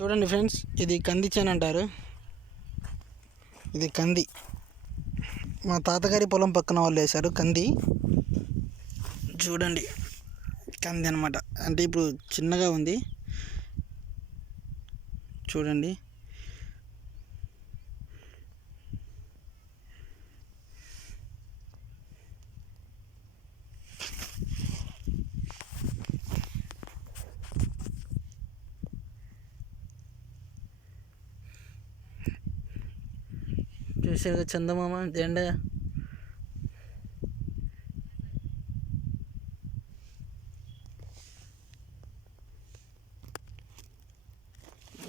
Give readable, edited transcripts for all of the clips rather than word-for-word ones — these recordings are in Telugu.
చూడండి ఫ్రెండ్స్, ఇది కంది చేను అంటారు. ఇది కంది. మా తాతగారి పొలం పక్కన వాళ్ళు వేశారు కంది. చూడండి, కంది అనమాట. అంటే ఇప్పుడు చిన్నగా ఉంది చూడండి. చూసారు చందమామ జెండా.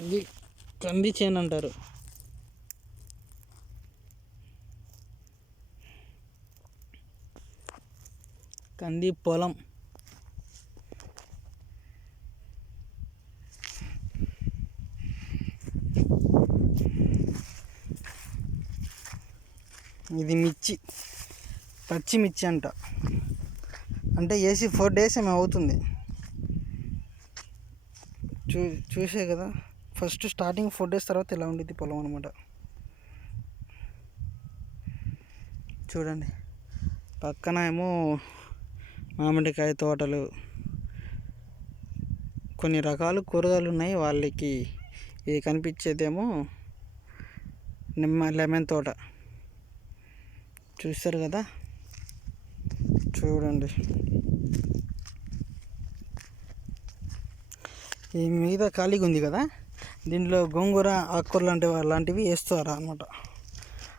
ఇది కంది చేను అంటారు. కంది పొలం. ఇది మిర్చి, పచ్చిమిర్చి అంట. అంటే వేసి 4 days ఏమో అవుతుంది. చూసే కదా, ఫస్ట్ స్టార్టింగ్ 4 days తర్వాత ఇలా ఉండేది పొలం అనమాట. చూడండి, పక్కన ఏమో మామిడికాయ తోటలు, కొన్ని రకాల కూరగాయలు ఉన్నాయి. వాళ్ళకి ఇది కనిపించేదేమో లెమన్ తోట. చూస్తారు కదా, చూడండి. ఈ మీద ఖాళీగా ఉంది కదా, దీంట్లో గోంగూర, ఆకుకూరలు అలాంటివి వేస్తారు అన్నమాట.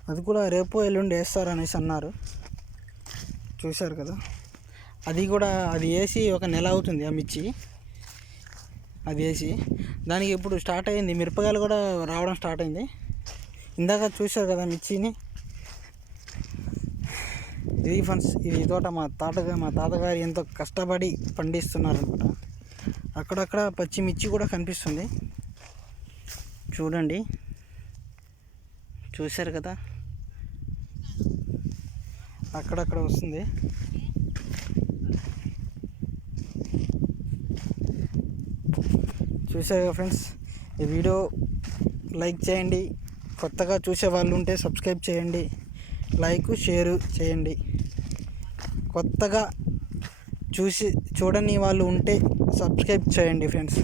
అది కూడా రేపు ఎల్లుండి వేస్తారు అనేసి అన్నారు. చూశారు కదా, అది వేసి 1 నెల అవుతుంది. ఆ మిర్చి అది వేసి దానికి ఇప్పుడు స్టార్ట్ అయింది. మిరపకాయలు కూడా రావడం స్టార్ట్ అయింది. ఇందాక చూశారు కదా మిర్చిని. ఇది ఫ్రెండ్స్, ఇది తోట మా తాతగారు ఎంతో కష్టపడి పండిస్తున్నారు అనమాట. అక్కడక్కడ పచ్చిమిర్చి కూడా కనిపిస్తుంది. చూడండి, చూశారు కదా, అక్కడక్కడ వస్తుంది. చూశారు కదా ఫ్రెండ్స్, ఈ వీడియో లైక్ చేయండి. కొత్తగా చూసే వాళ్ళు ఉంటే సబ్స్క్రైబ్ చేయండి. లైక్, షేరు చేయండి. కొత్తగా చూడని వాళ్ళు ఉంటే సబ్స్క్రైబ్ చేయండి ఫ్రెండ్స్.